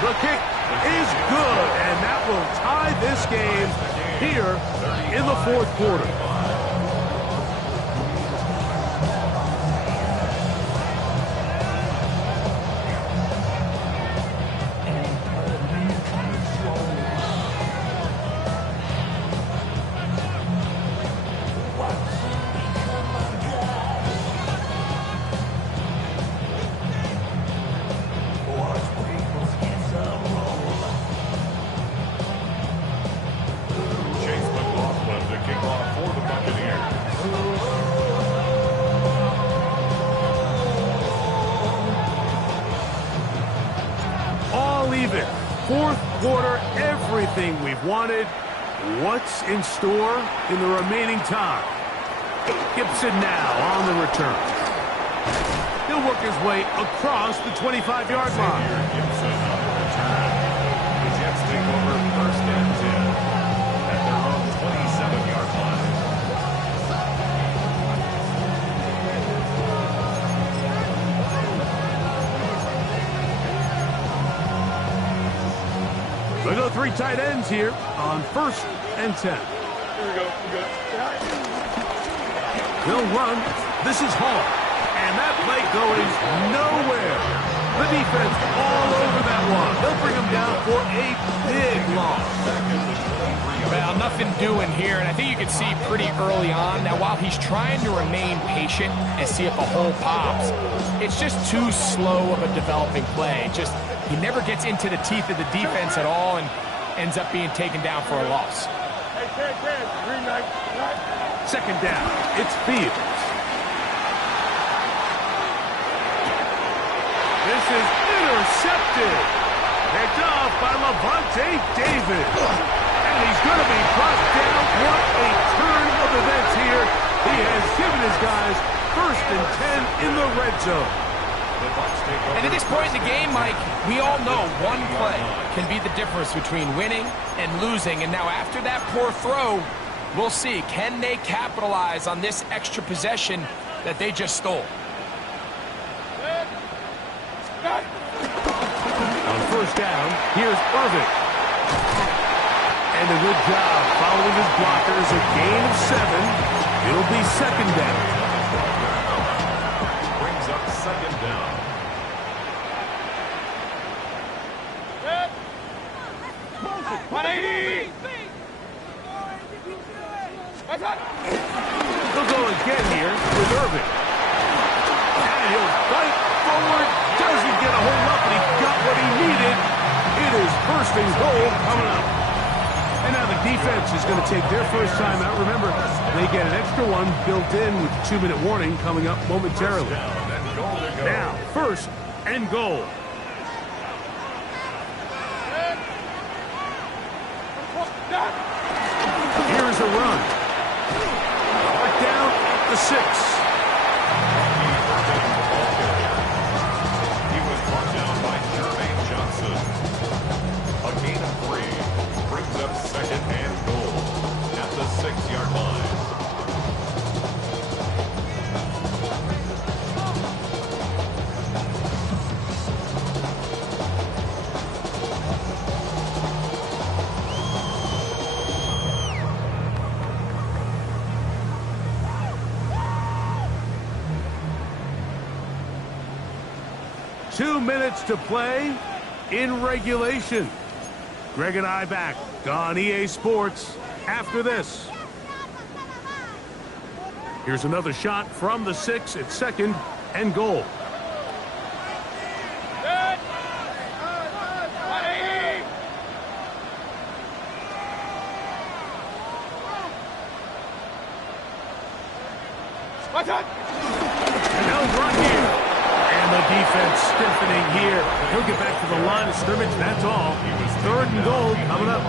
The kick is good, and that will tie this game here in the fourth quarter. Fourth quarter, everything we've wanted. What's in store in the remaining time? Gibson now on the return. He'll work his way across the 25-yard line. Gibson on the return. The Jets take over first and 10 at their own 27-yard line. They go 3 tight ends here on first and 10. Here we go. They'll run. This is Hall. And that play going nowhere. The defense all over that one. They'll bring him down for a big loss. Well, nothing doing here, and I think you can see pretty early on. Now, while he's trying to remain patient and see if a hole pops, it's just too slow of a developing play. He never gets into the teeth of the defense at all and ends up being taken down for a loss. Second down, it's Fields. This is intercepted. Picked off by Levante David. And he's going to be brought down. What a turn of events here. He has given his guys 1st and 10 in the red zone. And at this point in the game, Mike, we all know one play can be the difference between winning and losing. And now after that poor throw, we'll see. Can they capitalize on this extra possession that they just stole? On first down, here's Irving. And a good job following his blockers. A gain of 7. It'll be second down. Brings up second down. He'll go again here with Irving. And he'll fight forward. Doesn't get a hold up, but he got what he needed. It is 1st and goal coming up. And now the defense is going to take their first time out. Remember, they get an extra one built in with the 2-minute warning coming up momentarily. Now, 1st and goal. Here's a run. Back down at the 6. He was brought down by Jermaine Johnson. A gain of 3 brings up second and goal at the 6-yard line. Two minutes to play in regulation. Greg and I back on EA Sports after this. Here's another shot from the 6 at 2nd and goal. And they'll run here. And the defense stiffening here. He'll get back to the line of scrimmage, that's all. 3rd and goal coming up.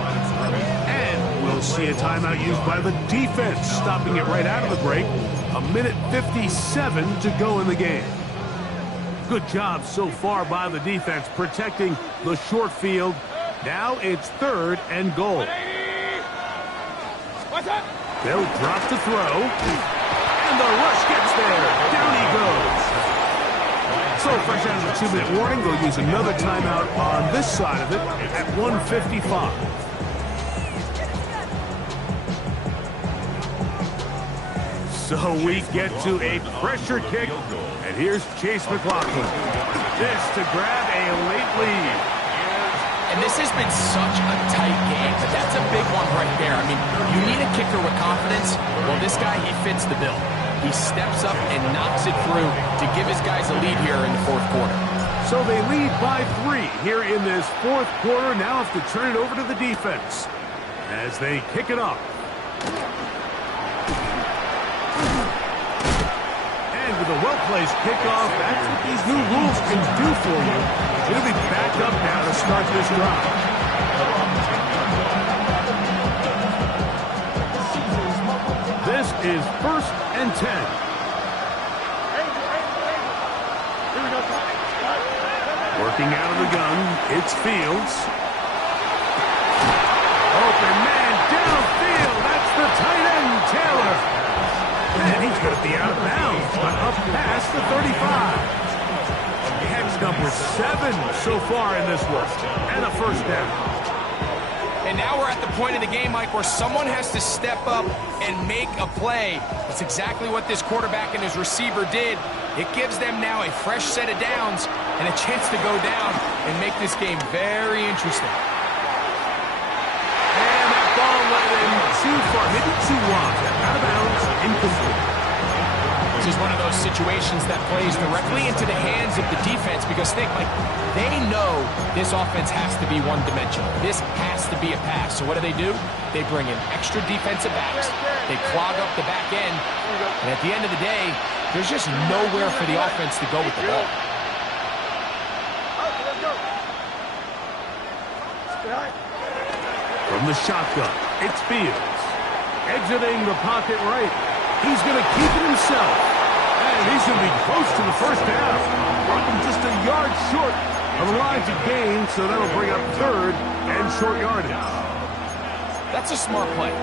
And we'll see a timeout used by the defense, stopping it right out of the break. 1:57 to go in the game. Good job so far by the defense protecting the short field. Now it's 3rd and goal. They'll drop to throw. And the rush gets there. Down he goes. So fresh out of the 2-minute warning, they'll use another timeout on this side of it at 1:55. So we get to a pressure kick, and here's Chase McLaughlin. This to grab a late lead. And this has been such a tight game, but that's a big one right there. I mean, you need a kicker with confidence. Well, this guy, he fits the bill. He steps up and knocks it through to give his guys a lead here in the 4th quarter. So they lead by 3 here in this 4th quarter. Now have to turn it over to the defense as they kick it off. And with a well-placed kickoff, that's what these new rules can do for you. It'll be back up now to start this drive. This is 1st and 10. Working out of the gun, it's Fields. Open man downfield. That's the tight end, Taylor. And he's going to be out of bounds, but up past the 35. Catch number 7 so far in this one. And a 1st down. And now we're at the point of the game, Mike, where someone has to step up and make a play. That's exactly what this quarterback and his receiver did. It gives them now a fresh set of downs and a chance to go down and make this game very interesting. And that ball let him too far, maybe too wide. Out of bounds, incomplete. This is one of those situations that plays directly into the hands of the defense because they know this offense has to be one-dimensional. This has to be a pass. So what do? They bring in extra defensive backs. They clog up the back end. And at the end of the day, there's just nowhere for the offense to go with the ball. From the shotgun, it's Fields. Exiting the pocket right. He's going to keep it himself. And he's going to be close to the first down. Just a yard short of the line to gain, so that'll bring up third and short yardage. That's a smart play.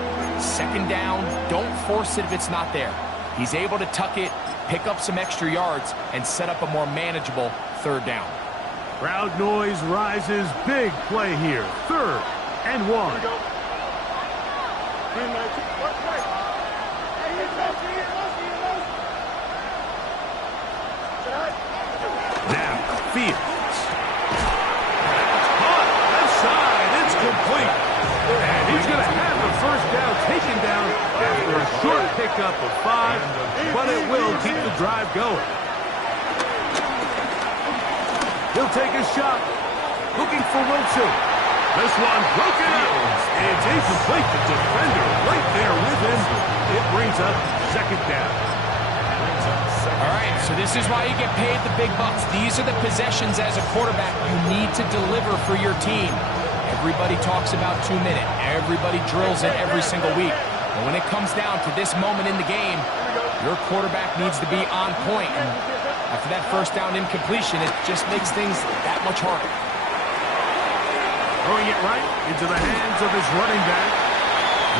Second down, don't force it if it's not there. He's able to tuck it, pick up some extra yards, and set up a more manageable third down. Crowd noise rises. Big play here. Third and 1. Now, Fields. Caught. Left side. It's complete. And he's going to have the first down taken down after a short pickup of 5, but it will keep the drive going. He'll take a shot. Looking for Wilson. This one broken out. It's incomplete. The defender right there with him. It brings up second down. All right, so this is why you get paid the big bucks. These are the possessions as a quarterback you need to deliver for your team. Everybody talks about 2 minute. Everybody drills it every single week. But when it comes down to this moment in the game, your quarterback needs to be on point. And after that first down incompletion, it just makes things that much harder. Throwing it right into the hands of his running back.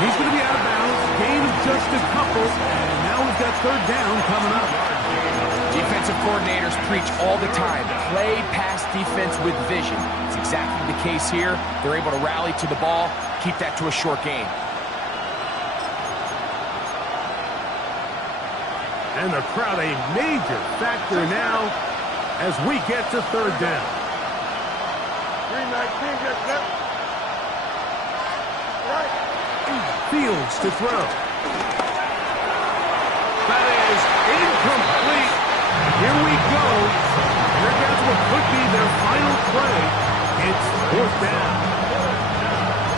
He's going to be out of bounds. Gain of just a couple. And now we've got third down coming up. Defensive coordinators preach all the time. Play pass defense with vision. It's exactly the case here. They're able to rally to the ball, keep that to a short gain. And the crowd a major factor now as we get to third down. Fields to throw. That is incomplete. Here we go. Here goes what could be their final play. It's fourth down.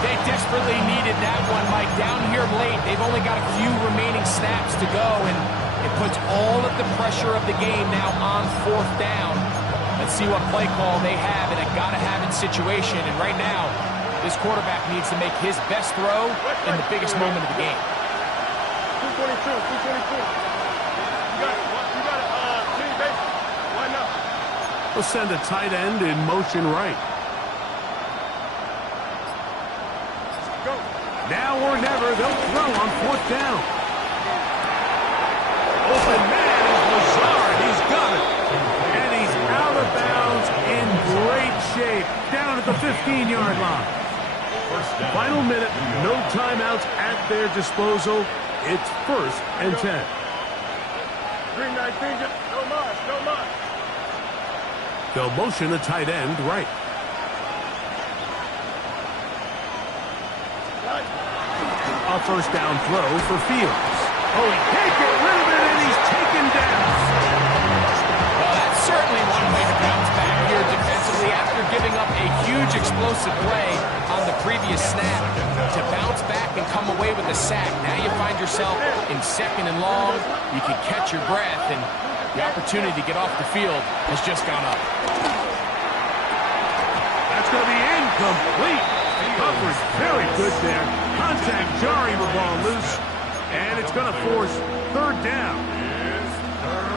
They desperately needed that one, Mike. Down here late, they've only got a few remaining snaps to go, and it puts all of the pressure of the game now on fourth down. Let's see what play call they have in a gotta-have-it situation. And right now, this quarterback needs to make his best throw in the biggest moment of the game. 222. You got it. Clean base. Line up. We'll send a tight end in motion right. Go. Now or never, they'll throw on fourth down. Open man is Lazard. He's got it. And he's out of bounds in great shape. Down at the 15-yard line. Final minute, no timeouts at their disposal. It's first and 10. Green 19, no march. They'll motion the tight end right. A first down throw for Fields. Oh, he can't get rid of it, and he's taken down. Well, that's certainly one way to bounce back here defensively after giving up a huge explosive play on the previous snap. To bounce back and come away with a sack. Now you find yourself in second and long. You can catch your breath, and the opportunity to get off the field has just gone up. That's going to be incomplete. Coverage very good there. Contact jarring the ball loose, and it's going to force third down.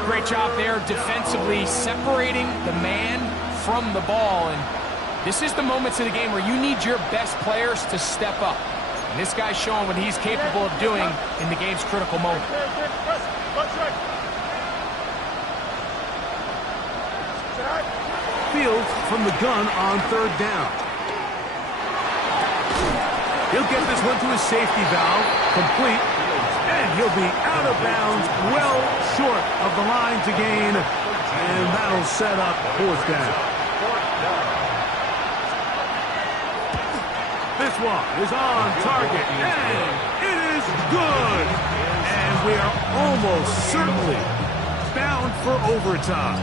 Great job there defensively, separating the man from the ball. And this is the moments of the game where you need your best players to step up. And this guy's showing what he's capable of doing in the game's critical moment. Fields from the gun on third down. He'll get this one to his safety valve, complete, and he'll be out of bounds, well short of the line to gain, and that'll set up fourth down. This one is on target, and it good. And we are almost certainly bound for overtime.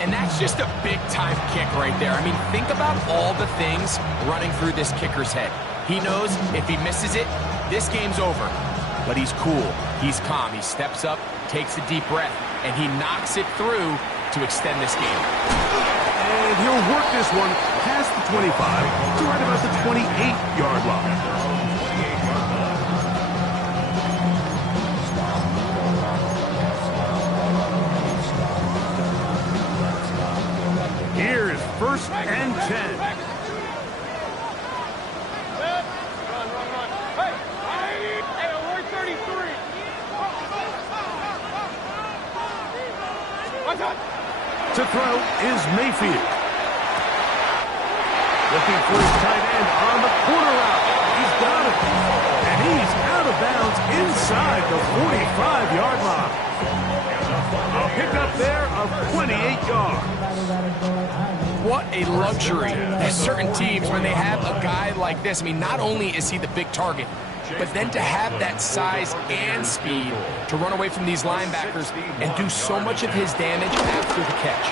And that's just a big-time kick right there. I mean, think about all the things running through this kicker's head. He knows if he misses it, this game's over. But he's cool. He's calm. He steps up, takes a deep breath, and he knocks it through to extend this game. And he'll work this one past the 25 to right about the 28-yard line. Here's 1st and 10. Hey, alert 33. Watch out. To throw is Mayfield. Looking for his tight end on the corner route. He's got it. And he's out of bounds inside the 45-yard line. A pickup there of 28 yards. What a luxury. There's certain teams, when they have a guy like this, I mean, not only is he the big target, but then to have that size and speed to run away from these linebackers and do so much of his damage after the catch.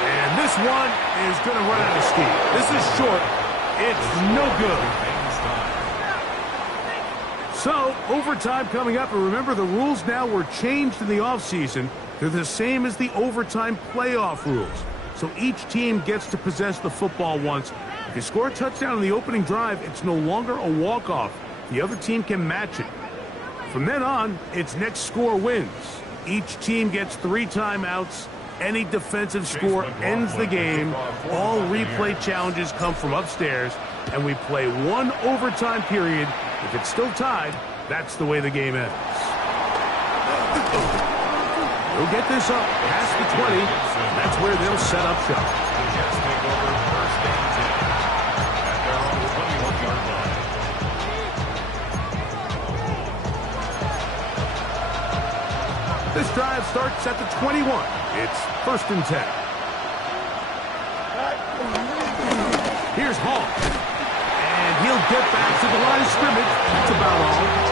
And this one is going to run out of steam. This is short. It's no good. So, overtime coming up. And remember, the rules now were changed in the offseason. They're the same as the overtime playoff rules. So each team gets to possess the football once. If you score a touchdown in the opening drive, it's no longer a walk-off. The other team can match it. From then on, it's next score wins. Each team gets 3 timeouts. Any defensive score ends the game. All replay challenges come from upstairs, and we play 1 overtime period. If it's still tied, that's the way the game ends. They'll get this up past the 20. That's where they'll set up shop. The Jets take over 1st and 10 at their own 21-yard line. This drive starts at the 21. It's 1st and 10. Here's Hall. And he'll get back to the line of scrimmage. That's about all.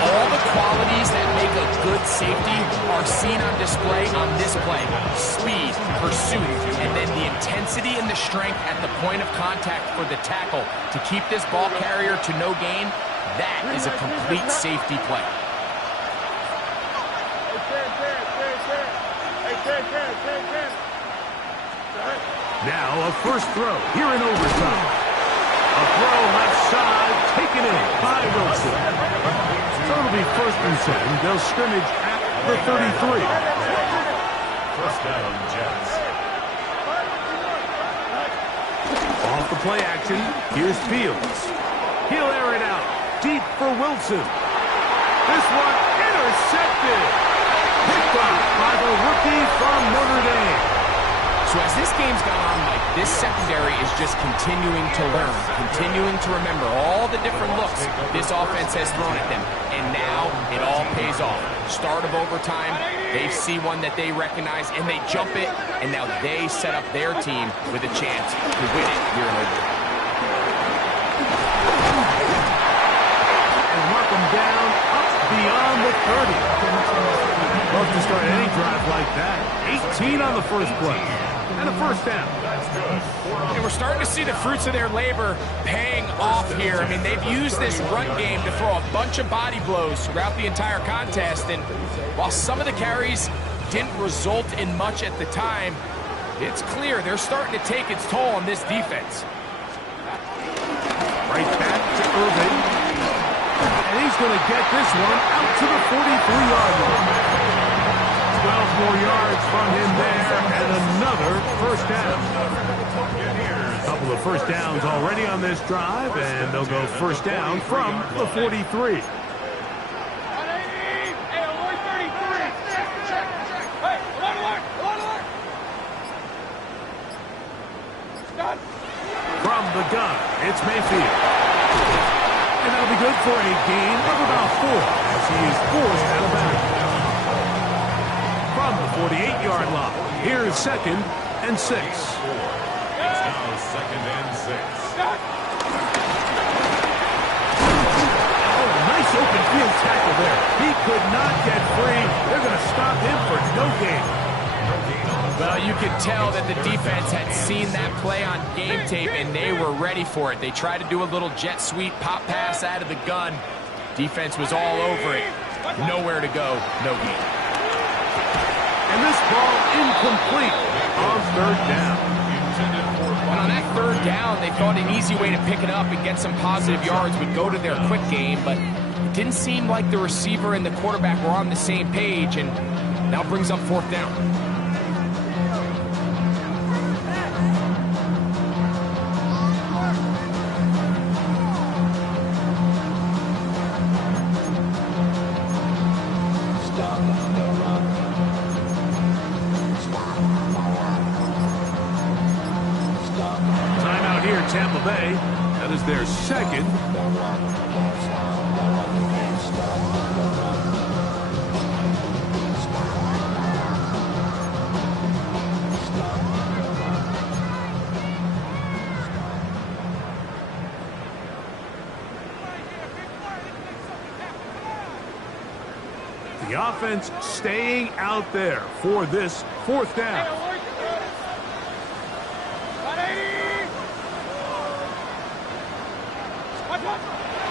All the qualities that make a good safety are seen on display on this play. Speed, pursuit, and then the intensity and the strength at the point of contact for the tackle to keep this ball carrier to no gain. That is a complete safety play. Now a first throw here in overtime. A throw left side, taken in by Wilson. So it'll be 1st and 10. They'll scrimmage at the 33. 1st down, Jets. Off the play action, here's Fields. He'll air it out, deep for Wilson. This one intercepted. Picked off by the rookie from Notre Dame. So as this game's gone on, Mike, this secondary is just continuing to learn, continuing to remember all the different looks this offense has thrown at them. And now it all pays off. Start of overtime, they see one that they recognize, and they jump it, and now they set up their team with a chance to win it here in overtime. And mark them down up beyond the 30. Love to start any drive like that. 18 on the first play. And a 1st down. And we're starting to see the fruits of their labor paying off here. I mean, they've used this run game to throw a bunch of body blows throughout the entire contest. And while some of the carries didn't result in much at the time, it's clear they're starting to take its toll on this defense. Right back to Irvin. And he's going to get this one out to the 43-yard line. 12 more yards from him there, and another 1st down. A couple of 1st downs already on this drive, and they'll go 1st down from the 43. Hey, alert 33. Hey, alert. Stop. From the gun, it's Mayfield. And that'll be good for a gain of about 4 as he is forced out of bounds. From the 48-yard line, here's 2nd and 6. It's now 2nd and 6. Oh, nice Nice open field tackle there. He could not get free. They're going to stop him for no gain. Well, you could tell that the defense had seen that play on game tape, and they were ready for it. They tried to do a little jet sweep pop pass out of the gun. Defense was all over it. Nowhere to go, no gain. And this ball incomplete on third down. And on that third down, they thought an easy way to pick it up and get some positive yards would go to their quick game, but it didn't seem like the receiver and the quarterback were on the same page, and now brings up fourth down. Timeout here, Tampa Bay. That is their second. The offense staying out there for this fourth down.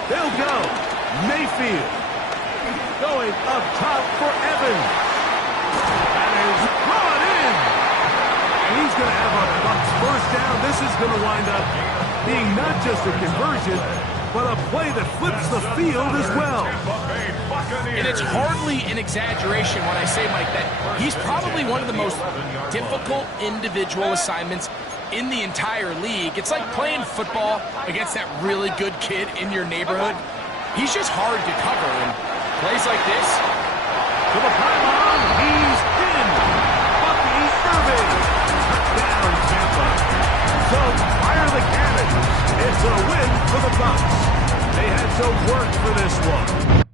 They'll go. Mayfield going up top for Evans. That is brought in. And he's going to have a Bucs first down. This is going to wind up being not just a conversion, but a play that flips the field as well. And it's hardly an exaggeration when I say, Mike, that he's probably one of the most difficult individual assignments in the entire league. It's like playing football against that really good kid in your neighborhood. He's just hard to cover, and plays like this. To the pylon, he's in. Bucky Irving. Touchdown, Tampa. So, fire the cannons. It's a win for the Bucs. They had to work for this one.